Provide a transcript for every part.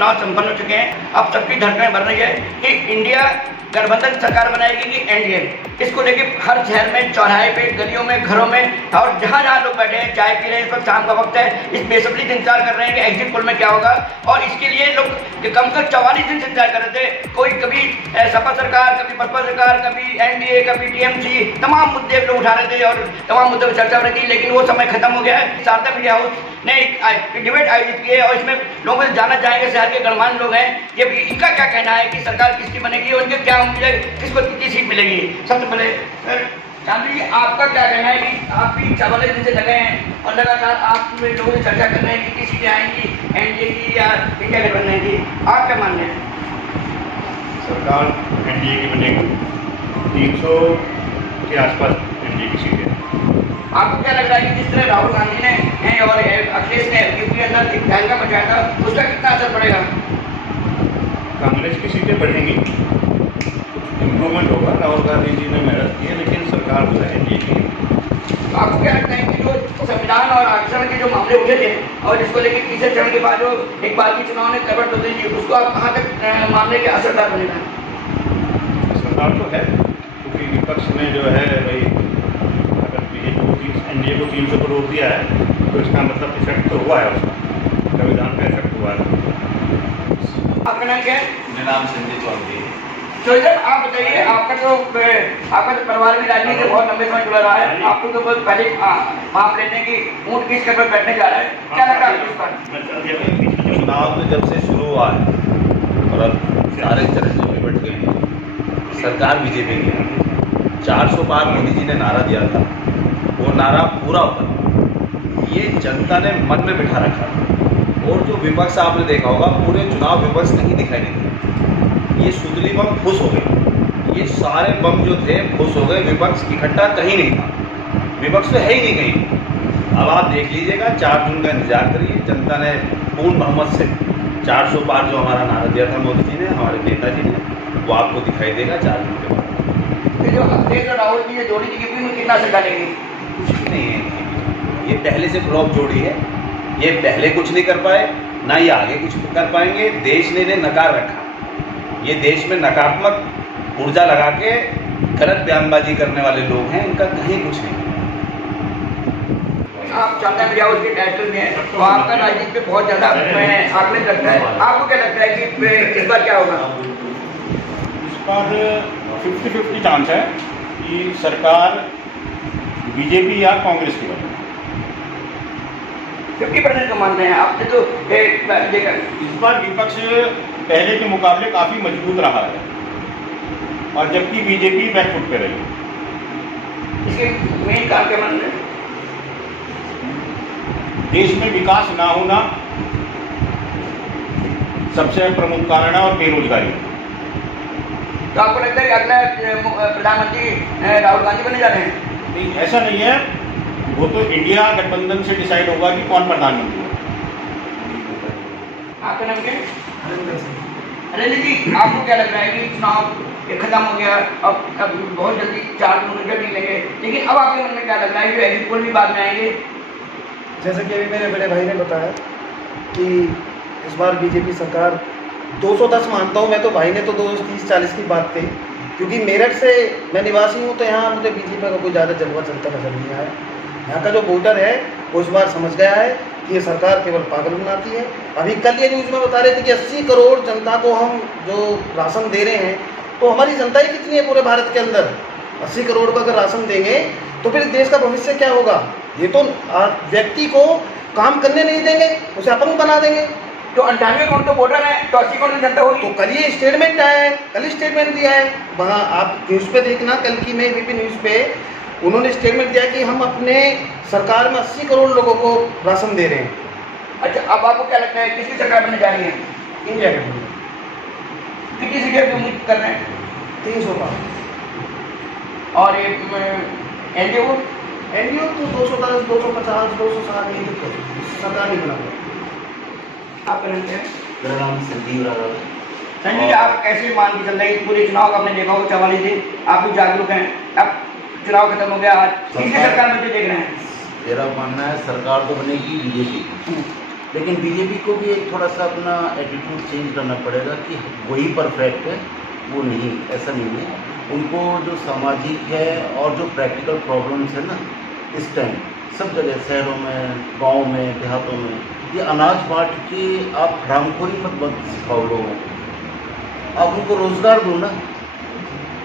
चुनाव संपन्न हो चुके हैं। अब सबकी धड़कनें बढ़ रही है कि इंडिया गठबंधन सरकार बनाएगी कि एनडीए। इसको लेके हर शहर में, चौराहे पे, गलियों में, घरों में और जहाँ जहाँ लोग बैठे हैं, चाय पी रहे हैं, इस वक्त शाम का वक्त है, इस बेसब्री से इंतजार कर रहे हैं कि एग्जिट पोल में क्या होगा। और इसके लिए लोग कम से कम 44 दिन से इंतजार कर रहे थे। कोई कभी सपा सरकार, कभी बसपा सरकार, कभी एनडीए, कभी टीएमसी, तमाम मुद्दे लोग उठा रहे थे और तमाम मुद्दों पर चर्चा हो रही थी, लेकिन वो समय खत्म हो गया है। शारदा मीडिया हाउस ने एक डिबेट आयोजित की है और इसमें लोगों से जानना चाहेंगे, शहर के गणमान्य लोग हैं, ये इनका क्या कहना है कि सरकार किसकी बनेगी और इनके क्या उम्मीद है, किसको कितनी सीट मिलेगी। सबसे पहले सर चांदी जी, आपका क्या कहना है कि आप भी 44 दिन से लगे हैं और लगातार आप लोगों से चर्चा कर रहे हैं कि कितनी सीटें आएंगी, एनडीए की या इंडिया गठबंधन की, आप क्या मानते हैं? सरकार एनडीए की बनेगी, 300 के आसपास एनडीए की सीटें। आपको क्या लग रहा है कि जिस तरह राहुल गांधी ने और अखिलेश ने यूपी के अंदर एक तहलका मचाया था, उसका कितना असर पड़ेगा? कांग्रेस की सीटें बढ़ेंगी, कुछ इम्प्रूवमेंट होगा। राहुल गांधी जी ने मेहनत की है, लेकिन सरकार जो है एनडीए की। तो आपको क्या लगता है कि जो संविधान और आरक्षण के जो मामले उठे थे और जिसको लेकर तीसरे चरण के बाद जो एक बार की चुनाव ने करवट बदली थी, उसको आप कहाँ तक मामले के असरदार बनेगा? सरकार तो है, क्योंकि विपक्ष ने जो है भाई, अगर बीजेपी को एनडीए को 300 करोड़ दिया है तो इसका मतलब इफेक्ट तो हुआ है, उसका संविधान का इफेक्ट हुआ है। आपका नाम क्या है? मेरा नाम संजय चौधरी है। तो सर आप बताइए, आपका तो परिवार भी राजनीति से बहुत लंबे समय जुड़ा रहा है, आपको तो बहुत पहले आप लेते हैं कि ऊँट किस कदम बैठने जा रहा है, क्या लगता है आपको इस पर? चुनाव तो जब से शुरू हुआ है और अब सारे चरण जो निपट गए हैं, सरकार बीजेपी की है। 400 पार मोदी जी ने नारा दिया था, वो नारा पूरा उतरा, ये जनता ने मन में बिठा रखा। और जो विपक्ष आपने देखा होगा, पूरे चुनाव विपक्ष कहीं दिखाई नहीं दिया। ये सुतली बम खुश हो गए, ये सारे बम जो थे खुश हो गए, विपक्ष इकट्ठा कहीं नहीं था, विपक्ष तो है ही नहीं कहीं। अब आप देख लीजिएगा, 4 जून का इंतजार करिए, जनता ने पूर्ण बहुमत से 400 पार जो हमारा नारा दिया था मोदी जी ने, हमारे नेताजी ने, वो आपको दिखाई देगा 4 जून के बाद। जो अखिलेश और राहुल जी जोड़ी थी, कितना असर डालेगी? कुछ भी नहीं है, ये पहले से फ्लॉप जोड़ी है, ये पहले कुछ नहीं कर पाए, ना ये आगे कुछ कर पाएंगे। देश ने इन्हें नकार रखा, ये देश में नकारात्मक ऊर्जा लगा के गलत बयानबाजी करने वाले लोग हैं, इनका कहीं कुछ नहीं। आप चाहते हैं हाउस के टाइटल में है, तो आपका राजनीति पे बहुत ज़्यादा आकलन लगता है, आपको क्या लगता है कि इस बार क्या होगा? इस बार 50-50 चांस है कि सरकार बीजेपी या कांग्रेस की बने। 50% का मानते हैं आपने तो देखा। इस बार विपक्ष पहले के मुकाबले काफ़ी मजबूत रहा है, और जबकि बीजेपी बैकफुट पे रही। इसके मेन कारण क्या मानते हैं? देश में विकास ना होना सबसे प्रमुख कारण है, और बेरोजगारी। तो आपको लगता है कि अगला प्रधानमंत्री राहुल गांधी बने जा रहे हैं? नहीं, ऐसा नहीं है, वो तो इंडिया गठबंधन से डिसाइड होगा कि कौन प्रधानमंत्री है। आपका नाम क्या है? अनिल जी, आपको क्या लग रहा है कि चुनाव खत्म हो गया, अब बहुत जल्दी 4 जून रिजल्ट निकलेंगे, लेकिन अब आपके मन में क्या लग रहा है, जो एग्जिट पोल भी बाद में आएंगे? जैसे कि अभी मेरे बड़े भाई ने बताया कि इस बार बीजेपी सरकार 210 मानता हूँ मैं, तो भाई ने तो 230-40 की बात कही, क्योंकि मेरठ से मैं निवासी हूँ, तो यहाँ मुझे बीजेपी का कोई ज़्यादा जलवा चलता नजर नहीं आया। यहाँ का जो वोटर है वो इस बार समझ गया है कि ये सरकार केवल पागल बनाती है। अभी कल ये न्यूज़ में बता रहे थे कि 80 करोड़ जनता को हम जो राशन दे रहे हैं, तो हमारी जनता ही कितनी है पूरे भारत के अंदर? 80 करोड़ का अगर राशन देंगे तो फिर देश का भविष्य क्या होगा? ये तो व्यक्ति को काम करने नहीं देंगे, उसे अपंग बना देंगे। तो 98 करोड़ तो वोटर है, तो 80 करोड़ जनता होगी। तो कल ये स्टेटमेंट आया है, कल स्टेटमेंट दिया है वहाँ, आप न्यूज़ पे देखना, कल की में एबीपी न्यूज़ पे उन्होंने स्टेटमेंट दिया कि हम अपने सरकार में 80 करोड़ लोगों को राशन दे रहे हैं। अच्छा, अब आपको क्या लगता है किसकी सरकार बनने जा रही है? इंडिया गठबंधन। कितनी सीटें की उम्मीद कर रहे हैं? 300 पार। और ये एनडीए को तो 210, 250, 260 यही तक सरकार नहीं बना पाई। आप करेंगे? मेरा नाम संजीव राणा है। संजय जी, आप कैसे मान के चल रहे हैं पूरे चुनाव का? आपने देखा होगा 44 दिन, आप भी जागरूक हैं, अब चुनाव खत्म हो गया, आज किसकी सरकार बनते देख रहे हैं? मेरा मानना है सरकार तो बनेगी बीजेपी की, लेकिन बीजेपी को भी एक थोड़ा सा अपना एटीट्यूड चेंज करना पड़ेगा कि वही परफेक्ट है, वो नहीं, ऐसा नहीं है। उनको जो सामाजिक है और जो प्रैक्टिकल प्रॉब्लम्स है ना इस टाइम सब जगह, शहरों में, गाँव में, देहातों में, ये अनाज बांट के आप हरामखोरी मत सिखाओ लोगों को, आप उनको रोज़गार दो ना।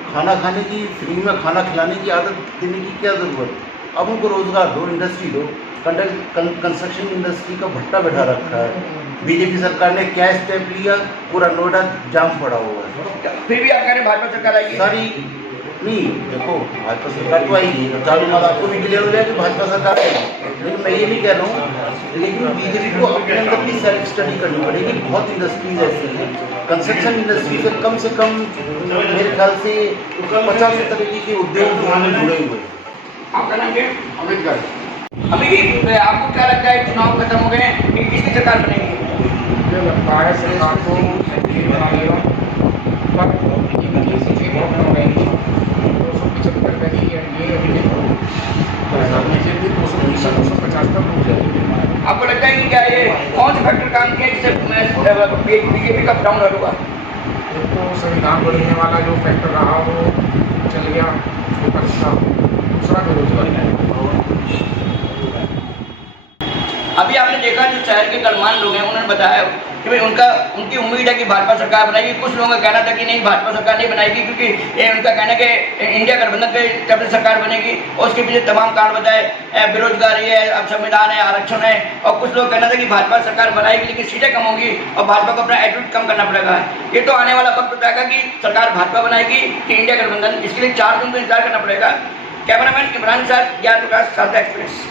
खाना खाने की, फ्री में खाना खिलाने की आदत देने की क्या ज़रूरत, अब उनको रोज़गार दो, इंडस्ट्री दो। कंस्ट्रक्शन इंडस्ट्री का भट्टा बैठा रखा है, बीजेपी सरकार ने क्या स्टेप लिया, पूरा नोएडा जाम पड़ा हुआ है। फिर भी आप कह रहे हैं भाजपा सरकार आएगी? सारी नहीं, देखो भाजपा सरकार तो आएगी, चालू माल आपको भी क्लियर हो जाएगी भाजपा सरकार आएगी, लेकिन मैं ये नहीं कह रहा हूँ, लेकिन बीजेपी को अपने अंदर की सेल्फ स्टडी करनी पड़ेगी। बहुत इंडस्ट्रीज ऐसी हैं, कंस्ट्रक्शन इंडस्ट्री से कम मेरे ख्याल से 50 तरीके के उद्योग यहाँ में जुड़े हुए हैं। आपका नाम क्या है? अमित गाड़ी। अभी की आपको क्या लगता है चुनाव खत्म हो गए हैं, कि किसकी सरकार बनेगी? मुझे लगता है सरकार को एनडीए बना लेगा, पर इनकी सीटें बहुत कम रहेंगी। 275 रही एनडीए बीजेपी 230 250 तक हो जाएगी। आपको लगता है कि क्या ये कौन से फैक्टर काम किए जिससे बीजेपी का डाउन होगा? एक तो संविधान बदलने वाला जो फैक्टर रहा वो चल गया विपक्ष का, दूसरा बेरोजगारी। अभी आपने देखा जो शहर के गणमान्य लोग हैं उन्होंने बताया कि भाई उनकी उम्मीद है कि भाजपा सरकार बनाएगी। कुछ लोगों का कहना था कि नहीं, भाजपा सरकार नहीं बनाएगी क्योंकि ये उनका कहना है कि इंडिया गठबंधन के तरफ से सरकार बनेगी और उसके पीछे तमाम कारण बताए, बेरोजगारी है, अब संविधान है, आरक्षण है। और कुछ लोग कहना था कि भाजपा सरकार बनाएगी लेकिन सीटें कम होंगी और भाजपा को अपना एटीट्यूड कम करना पड़ेगा। ये तो आने वाला वक्त बताएगा कि सरकार भाजपा बनाएगी कि इंडिया गठबंधन, इसके लिए 4 दिन तो इंतजार करना पड़ेगा। कैमरामैन इमरान साहब, ज्ञान प्रकाश, सारदा एक्सप्रेस।